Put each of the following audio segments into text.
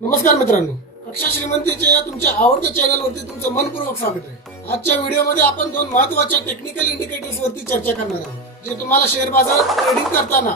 नमस्कार मित्रांनो. कक्षा श्रीमंतीच्या या तुमच्या आवडत्या चॅनलवरती तुमचं मनपूर्वक स्वागत आहे. आजच्या व्हिडिओमध्ये आपण दोन महत्त्वाच्या टेक्निकल इंडिकेटर्स वरती चर्चा करणार आहोत जे तुम्हाला शेअर बाजारात ट्रेडिंग करताना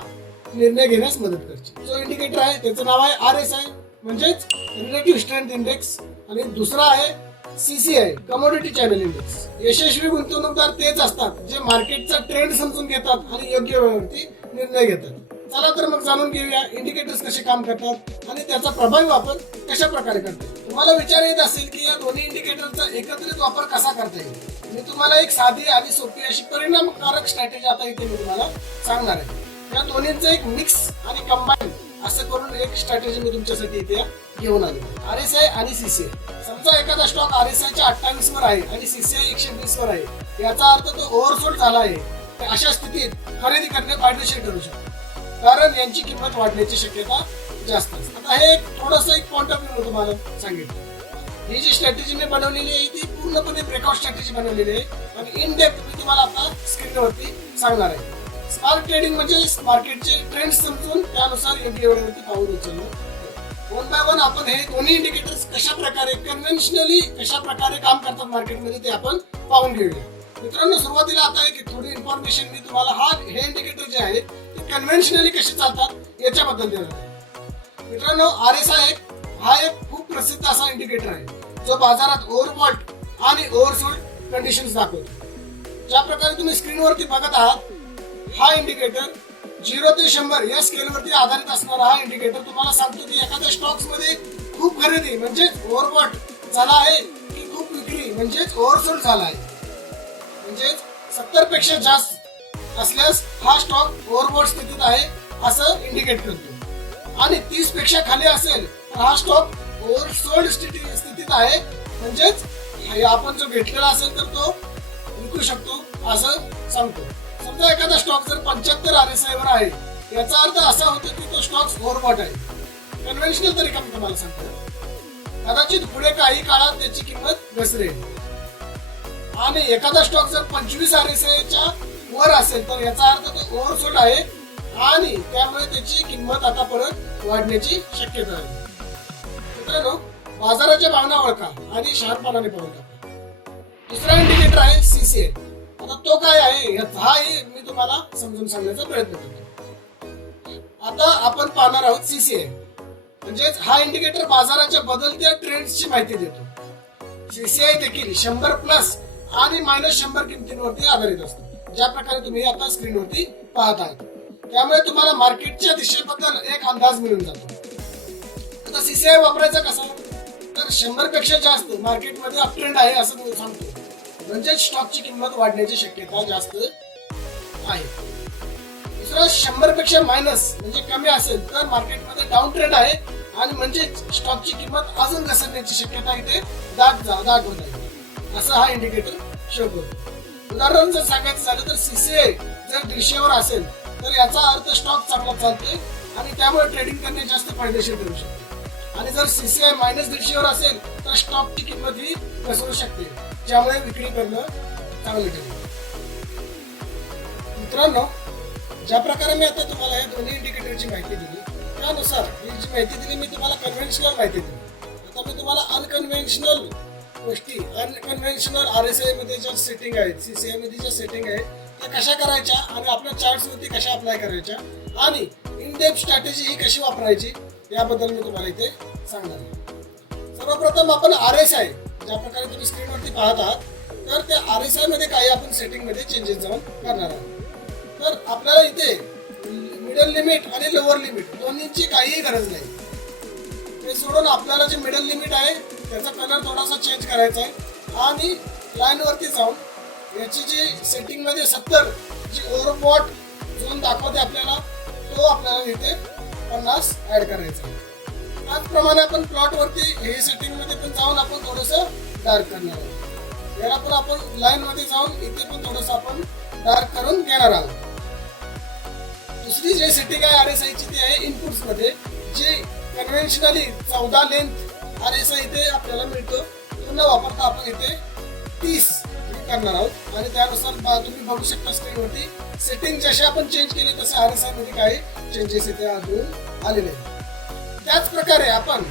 निर्णय घेण्यास मदत करते जो इंडिकेटर आहे त्याचं नाव आहे आर एस आय म्हणजेच रिलेटिव्ह स्ट्रेंथ इंडेक्स आणि दुसरा आहे सीसीआय कमोडिटी चॅनल इंडेक्स यशस्वी गुंतवणूकदार तेच असतात जे मार्केटचा ट्रेंड समजून घेतात आणि योग्य वेळेवरती निर्णय घेतात. चला तर मग जाणून घेऊया इंडिकेटर्स कसे काम करतात आणि त्याचा प्रभावी वापर कशा प्रकारे करतात. तुम्हाला विचार येत असेल की या दोन्ही इंडिकेटरचा एकत्रित वापर कसा करता येईल? मी तुम्हाला एक साधी आणि सोपी अशी परिणामकारक स्ट्रॅटेजी आता इथे मी तुम्हाला सांगणार आहे. या दोन्हींचं एक मिक्स आणि कंबाईन असं करून एक स्ट्रॅटेजी मी तुमच्यासाठी इथे घेऊन आलो. आर एस आय आणि सीसीआय समजा एखादा स्टॉक आर एस आयच्या अठ्ठावीस वर आहे आणि सीसीआय एकशे वीस वर आहे. याचा अर्थ तो ओव्हरसोल्ड झाला आहे. तर अशा स्थितीत खरेदी करणे फायदेशीर ठरू शकतो. कारण यांची किंमत वाढण्याची शक्यता जास्त असते. आता हे एक थोडस एक पॉइंट ऑफ व्ह्यू तुम्हाला सांगितलं. ही जी स्ट्रॅटेजी मी बनवलेली आहे ती पूर्णपणे ब्रेकआउट स्ट्रॅटेजी बनवलेली आहे. आणि इन डेप्थ मी तुम्हाला आता स्क्रीनवरती सांगणार आहे. स्मार्ट ट्रेडिंग म्हणजे मार्केटचे ट्रेंड समजून त्यानुसार योग्य वेळेवरती पाऊल उचलणं. वन बाय वन आपण हे दोन्ही इंडिकेटर्स कशा प्रकारे कन्व्हेन्शनली कशा प्रकारे काम करतात मार्केटमध्ये ते आपण पाहून घेऊया. मित्रांनो सुरुवातीला आता एक थोडी इन्फॉर्मेशन मी तुम्हाला हा हे इंडिकेटर जे आहे कन्व्हेन्शनली कसे चालतात याच्याबद्दल देणार आहे. मित्रांनो आर एस आय हा एक खूप प्रसिद्ध असा इंडिकेटर आहे जो बाजारात ओव्हरबॉट आणि ओव्हरसोल्ड कंडिशन दाखवतो. ज्या प्रकारे तुम्ही स्क्रीनवरती बघत आहात हा इंडिकेटर झिरो ते शंभर या स्केलवरती आधारित असणारा हा इंडिकेटर तुम्हाला सांगतो की एखाद्या स्टॉक्समध्ये खूप खरेदी म्हणजेच ओव्हरबॉट झाला आहे की खूप विक्री म्हणजेच ओव्हरसोल्ड झाला आहे. म्हणजेच सत्तरपेक्षा जास्त असल्यास हा स्टॉक ओव्हरबॉट स्थितीत आहे असं इंडिकेट करतो. आणि तीसपेक्षा खाली असेल तर हा स्टॉक ओव्हरसोल्ड स्थिती स्थितीत आहे. म्हणजेच आपण जो घेतलेला असेल तर तो विकू शकतो असं सांगतो. समजा एखादा स्टॉक जर पंच्याहत्तर आर एस आय वर आहे याचा अर्थ असा होतो की तो स्टॉक ओव्हरबॉट आहे. कन्व्हेन्शनल तरीका मी तुम्हाला सांगतो. कदाचित पुढे काही काळात त्याची किंमत घसरेल. आणि एखादा स्टॉक जर पंचवीस आर एस च्या वर असेल तर याचा अर्थ तो ओव्हरसोल्ड आहे आणि त्यामुळे त्याची किंमत आता परत वाढण्याची शक्यता आहे. मित्रांनो बाजाराच्या भावना ओळखा आणि शहाणपणाने पळवता दुसरा इंडिकेटर आहे सीसीए आता तो काय आहे हाही मी तुम्हाला समजून सांगण्याचा प्रयत्न करतो. आता आपण पाहणार आहोत सीसीए म्हणजेच हा इंडिकेटर बाजाराच्या बदलत्या ट्रेंड्सची माहिती देतो. सीसीआय देखील शंभर प्लस आणि मायनस शंभर किमतींवरती आधारित असतो. ज्या प्रकारे तुम्ही आता स्क्रीनवरती पाहत आहात त्यामुळे तुम्हाला मार्केटच्या दिशेबद्दल एक अंदाज मिळून जातो. आता सीसीआय वापरायचा कसा? तर शंभरपेक्षा जास्त मार्केटमध्ये अपट्रेंड आहे असं मी सांगतो. म्हणजे स्टॉकची किंमत वाढण्याची शक्यता जास्त आहे. दुसरा शंभरपेक्षा मायनस म्हणजे कमी असेल तर मार्केटमध्ये डाऊन ट्रेंड आहे आणि म्हणजे स्टॉकची किंमत अजून घसरण्याची शक्यता इथे दाट जा- दाट होत आहे. असं हा इंडिकेटर शो करतो. उदाहरण जर सांगायचं झालं तर सीसीआय जर दीडशेवर असेल तर याचा अर्थ स्टॉक चांगला चालते आणि त्यामुळे ट्रेडिंग करणे जास्त फायदेशीर ठरू शकते. आणि जर सीसीआय मायनस दीडशेवर असेल तर स्टॉकची किंमत ही घसरू शकते ज्यामुळे विक्री करणं चांगलं ठरेल. मित्रांनो ज्या प्रकारे मी आता तुम्हाला या दोन्ही इंडिकेटरची माहिती दिली त्यानुसार ही जी माहिती दिली मी तुम्हाला कन्व्हेन्शनल माहिती दिली. आता मी तुम्हाला अनकन्व्हेन्शनल गोष्टी. अनकन्व्हेन्शनल आर एस आयमध्ये ज्या सेटिंग आहेत सीसीआयमध्ये ज्या सेटिंग आहेत त्या कशा करायच्या आणि आपल्या चार्ट्सवरती कशा अप्लाय करायच्या आणि इनडेप स्ट्रॅटेजी ही कशी वापरायची याबद्दल मी तुम्हाला इथे सांगणार आहे. सर्वप्रथम आपण आर एस आय ज्या प्रकारे तुम्ही स्क्रीनवरती पाहत आहात तर त्या आर एस आयमध्ये काही आपण सेटिंगमध्ये चेंजेस जाऊन करणार आहोत. तर आपल्याला इथे मिडल लिमिट आणि लोअर लिमिट दोन्हींची काहीही गरज नाही. ते सोडून आपल्याला जे मिडल लिमिट आहे त्याचा कलर थोडासा चेंज करायचा आहे आणि लाईनवरती जाऊन याची जी सेटिंगमध्ये सत्तर जी ओव्हरबॉट झोन दाखवते आपल्याला तो आपल्याला इथे पन्नास ॲड करायचा आहे त्याचप्रमाणे आपण प्लॉटवरती हे सेटिंगमध्ये पण जाऊन आपण थोडंसं डार्क करणार आहोत. याला पण आपण लाईनमध्ये जाऊन इथे पण थोडंसं आपण डार्क करून घेणार आहोत. दुसरी जी सेटिंग आहे आर एस आयची ती आहे इनपुट्समध्ये जे कन्व्हेन्शनली चौदा लेंथ आर एस आय इथे आपल्याला मिळतो. पुन्हा न वापरता आपण इथे तीस करणार आहोत. आणि त्यानुसार तुम्ही बघू शकता स्क्रीनवरती सेटिंग जसे आपण चेंज केले तसे आर एस आयमध्ये काही चेंजेस इथे आढळून आलेले त्याच प्रकारे आपण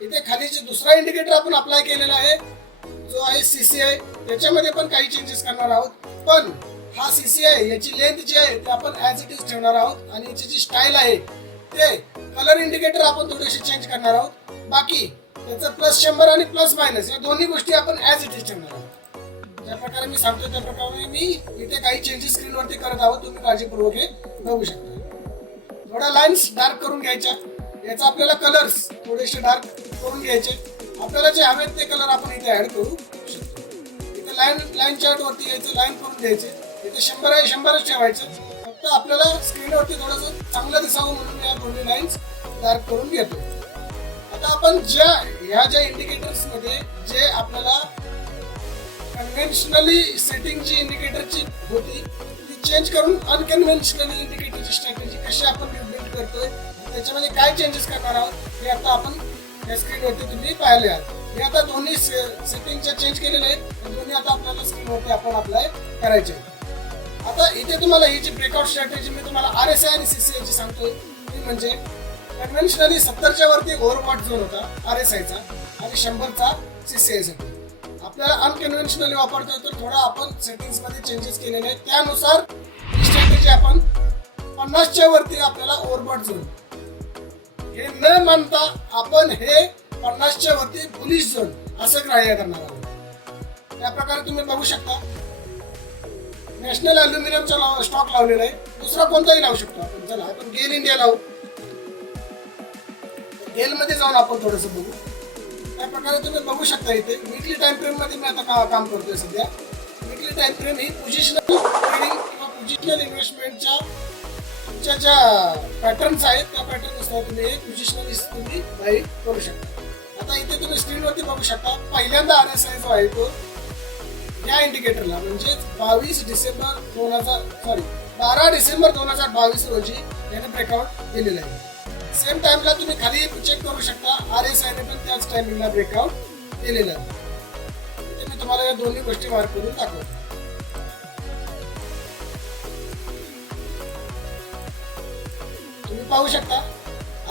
इथे खाली जे दुसरा इंडिकेटर आपण अप्लाय केलेला आहे जो आहे सीसीआय त्याच्यामध्ये पण काही चेंजेस करणार आहोत. पण हा सीसीआय याची लेंथ जी आहे ते आपण ॲज इट इज ठेवणार आहोत. आणि याची जी स्टाईल आहे ते कलर इंडिकेटर आपण थोडेसे चेंज करणार आहोत. बाकी त्याचं प्लस शंभर आणि प्लस मायनस या दोन्ही गोष्टी आपण ऍज इट इज ठेवणार आहोत. ज्या प्रकारे मी सांगतो त्या प्रकारे मी इथे काही चेंजेस स्क्रीनवरती करत आहोत तुम्ही काळजीपूर्वक हे बघू शकता. थोड्या लाईन्स डार्क करून घ्यायच्या. याचा आपल्याला कलर्स थोडेसे डार्क करून घ्यायचे. आपल्याला जे हवेत ते कलर आपण इथे ऍड करू शकतो. इथे लाईन लाईन चार्ट वरती यायचं लाईन करून घ्यायचे. इथे शंभर आहे शंभरच ठेवायचं. फक्त आपल्याला स्क्रीनवरती थोडंसं चांगलं दिसावं म्हणून या दोन्ही लाईन्स डार्क करून घेतो आता आपण ज्या ह्या ज्या इंडिकेटर्समध्ये जे आपल्याला कन्व्हेन्शनली सेटिंग जी इंडिकेटरची होती ती चेंज करून अनकन्व्हेन्शनली इंडिकेटरची स्ट्रॅटेजी कशी आपण बिल्ड करतोय त्याच्यामध्ये काय चेंजेस करणार आहोत हे आता आपण या स्क्रीनवरती तुम्ही पाहिले आहात हे आता दोन्ही सेटिंगच्या चेंज केलेले आहेत दोन्ही आता आपल्याला स्क्रीनवरती आपण अप्लाय करायचे आता इथे तुम्हाला ही जी ब्रेकआउट स्ट्रॅटेजी मी तुम्हाला आर एस आय आणि सीसीआय ची सांगतोय ती म्हणजे कन्व्हेन्शनली सत्तरच्या वरती ओव्हरवॉट झोन होता आर एस आयचा आणि शंभरचा सी सी साठी आपल्याला अनकन्व्हेन्शनली वापरतोय तर थोडा आपण सेटिंग्समध्ये चेंजेस केलेले आहेत त्यानुसार ही स्ट्रॅटेजी आपण पन्नासच्या वरती आपल्याला ओव्हरबॉट झोन हे न मानता आपण हे पन्नासच्या वरती पोलीस झोन असं ग्राह्य करणार आहोत. त्या प्रकारे तुम्ही बघू शकता. नॅशनल अल्युमिनियमचा स्टॉक लावलेला आहे. दुसरा कोणताही लावू शकतो आपण. चला आपण गेल इंडिया लावू. मध्ये जाऊन आपण थोडस बघू. त्या प्रकारे तुम्ही बघू शकता इथे. वीकली टाइम फ्रेममध्ये मी आता का- काम करतोय सध्या. वीकली टाइम फ्रेम ही पोझिशनल ट्रेडिंग किंवा पोझिशनल इन्व्हेस्टमेंटच्या तुमच्या ज्या पॅटर्न्स आहेत. त्या पॅटर्ननुसार तुम्ही पोझिशनल तुम्ही बाई करू शकता. आता इथे तुम्ही स्क्रीनवरती बघू शकता. पहिल्यांदा आर एस आय जो आहे तो. या इंडिकेटरला म्हणजे बावीस डिसेंबर दोन हजार सॉरी बारा डिसेंबर दोन हजार बावीस रोजी याने ब्रेकआउट दिलेलं आहे. सेम टाइमला तुम्ही खाली चेक करू शकता. आर एस आयने पण त्याच टायमिंगला ब्रेकआउट केलेला आहे. मी तुम्हाला या दोन्ही गोष्टी वार करून दाखवतो. तुम्ही पाहू शकता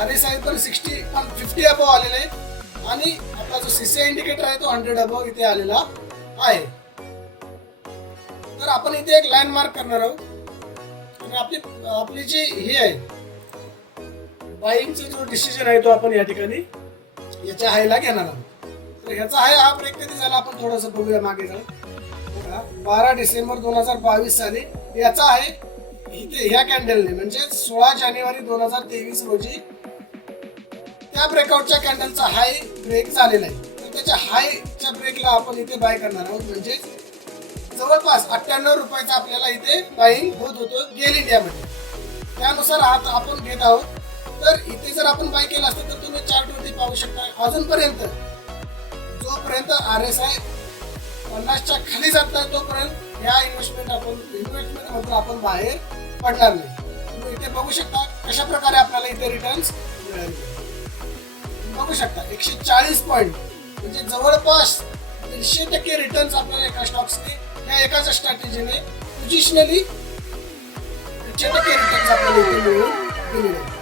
आर एस आय पण सिक्स्टी पण फिफ्टी अबव आलेले आहे. आणि आपला जो सीसी इंडिकेटर आहे तो हंड्रेड अबव इथे आलेला आहे. तर आपण इथे एक लँडमार्क करणार आहोत. आणि आपली आपली जी हे आहे बाईंगचा जो डिसिजन आहे तो आपण या ठिकाणी याच्या हायला घेणार आहोत. तर ह्याचा हाय हा ब्रेक कधी झाला आपण थोडंसं बघूया मागे जाऊन. बारा डिसेंबर दोन हजार बावीस साली याचा आहे इथे ह्या कॅन्डलने म्हणजे सोळा जानेवारी दोन हजार तेवीस रोजी त्या ब्रेकआउटच्या कॅन्डलचा हाय ब्रेक झालेला आहे. तर त्याच्या हायच्या ब्रेकला आपण इथे बाय करणार आहोत. म्हणजे जवळपास अठ्ठ्याण्णव रुपयाचा आपल्याला इथे बाईंग होत होतो गेल इंडियामध्ये. त्यानुसार आता आपण घेत आहोत तर इथे जर आपण बाय केलं असतं तर तुम्ही चार्टवरती पाहू शकता. अजूनपर्यंत जोपर्यंत आर एस आय पन्नासच्या खाली जात नाही तोपर्यंत ह्या इन्व्हेस्टमेंट आपण इन्व्हेस्टमेंट मधून आपण बाहेर पडणार नाही. तुम्ही इथे बघू शकता कशा प्रकारे आपल्याला इथे रिटर्न्स मिळाले. बघू शकता एकशे चाळीस पॉईंट म्हणजे जवळपास दीडशे टक्के रिटर्न्स आपल्याला एका स्टॉक्सने ह्या एकाच स्ट्रॅटेजीने पोझिशनली दीडशे टक्के रिटर्न्स आपल्याला इथे मिळून दिलेले आहेत.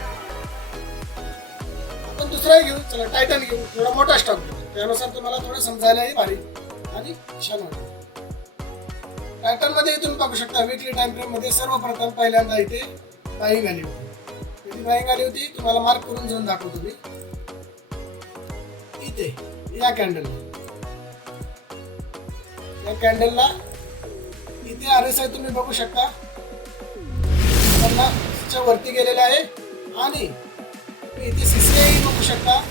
आपण दुसरा घेऊ चला टायटन घेऊ थोडा मोठा स्टॉक घेऊ. त्यानुसार तुम्हाला थोडं समजायलाही भारी आणि छान वाटेल. टायटनमध्ये तुम्ही पाहू शकता विकली टाइम फ्रेममध्ये सर्वप्रथम पहिल्यांदा इथे बाईंग आली होती कधी बाईंग आली होती तुम्हाला मार्क करून जाऊन दाखवतो मी. इथे या कॅन्डलला या कॅन्डलला इथे आर एस आय तुम्ही बघू शकता. त्यांना वरती गेलेला आहे. आणि इथे सीसीआय शकता.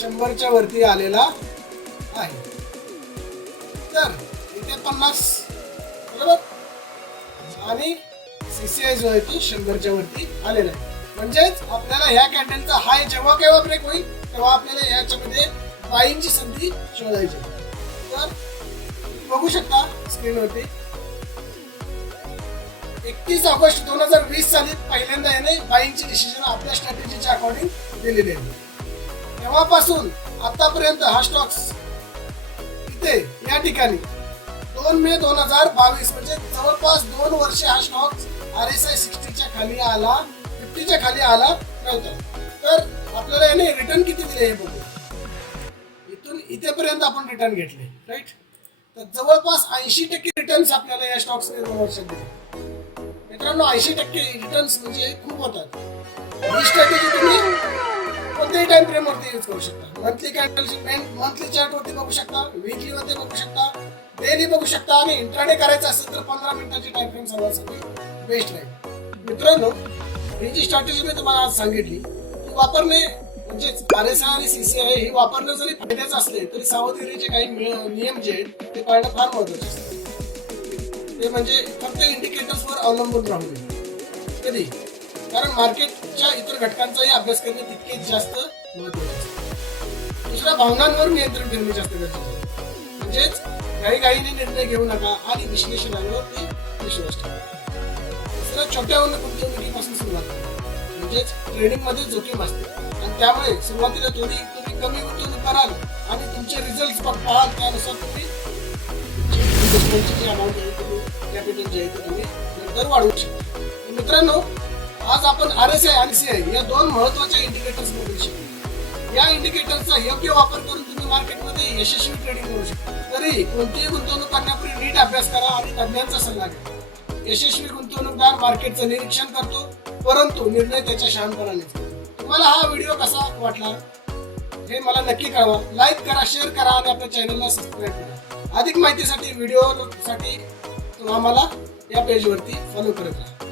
शंभरच्या वरती आलेला आहे. तर इथे पन्नास बरोबर? आणि सीसीआय जो आहे तो शंभरच्या वरती आलेला आहे. म्हणजेच आपल्याला ह्या कॅन्डलचा हाय जेव्हा केव्हा ब्रेक होईल तेव्हा आपल्याला याच्यामध्ये बाईंची संधी शोधायची तर बघू शकता स्क्रीनवरती. एकतीस ऑगस्ट दोन हजार वीस साली पहिल्यांदा याने बाईंगची डिसिजन आपल्या स्ट्रॅटेजीच्या अकॉर्डिंग दिलेली आहे. तेव्हापासून आतापर्यंत हा स्टॉक्स इथे या ठिकाणी. दोन मे दोन हजार बावीस म्हणजे जवळपास दोन वर्ष हा स्टॉक आर एस आय सिक्स्टीच्या खाली आला फिफ्टीच्या खाली आला नव्हता. तर आपल्याला याने रिटर्न किती दिले हे बघू. इथेपर्यंत आपण रिटर्न घेतले राईट तर जवळपास ऐंशी टक्के रिटर्न्स आपल्याला या स्टॉक्सने दोन वर्षात दिले. मित्रांनो ऐंशी टक्के रिटर्न्स म्हणजे खूप होतात. ही स्ट्रॅटेजी तुम्ही कोणत्याही टाइम फ्रेम वरती यूज करू शकता. मंथली कॅन्डल मंथली चार्ट वरती बघू शकता वीकली मध्ये बघू शकता डेली बघू शकता आणि इंट्राडे करायचं असेल तर पंधरा मिनिटाची टाइम फ्रेम सर्वांसाठी बेस्ट राहील. मित्रांनो ही जी स्ट्रॅटेजी मी तुम्हाला आज सांगितली ती वापरणे म्हणजे आर एस आय आणि सीसीआय हे वापरणं जरी फायद्याचं असले तरी सावधगिरीचे काही नियम जे आहेत ते पाळणं फार महत्त्वाचे असतात ते म्हणजे फक्त इंडिकेटर्सवर अवलंबून राहू नये. कधी? कारण मार्केटच्या इतर घटकांचाही अभ्यास करणे तितकेच जास्त महत्त्वाचे दुसऱ्या भावनांवर नियंत्रण ठेवणे जास्त गरजेचे म्हणजेच काही काहीने निर्णय घेऊ नका आणि विश्लेषणावर ते विश्वास ठेवा. दुसरं छोट्या गुंतवणुकीपासून सुरुवात म्हणजेच ट्रेडिंगमध्ये जोखीम असते. आणि त्यामुळे सुरुवातीला थोडी तुम्ही कमी गुंतवणूक कराल आणि तुमचे रिझल्ट पाहाल त्यानुसार तुम्ही इन्व्हेस्टमेंटची जी अमाऊंट आहे तुम्ही कॅपिटल जे आहे ते तुम्ही नंतर वाढवू शकता. मित्रांनो आज आपण R S I R C I या दोन महत्त्वाच्या इंडिकेटर्सबद्दल शिकलो या इंडिकेटरचा योग्य वापर करून तुम्ही मार्केटमध्ये यशस्वी ट्रेडिंग करू शकता. तरी कोणतीही गुंतवणूक करण्यापूर्वी नीट अभ्यास करा आणि तज्ञांचा सल्ला घ्या. यशस्वी गुंतवणूकदार मार्केटचं निरीक्षण करतो परंतु निर्णय त्याच्या शहाणपणाने तुम्हाला हा व्हिडिओ कसा वाटला? हे मला नक्की कळवा. लाईक करा शेअर करा आणि आपल्या चॅनलला सबस्क्राईब करा. अधिक माहितीसाठी व्हिडिओसाठी आम्हाला या पेजवरती फॉलो करत राहा.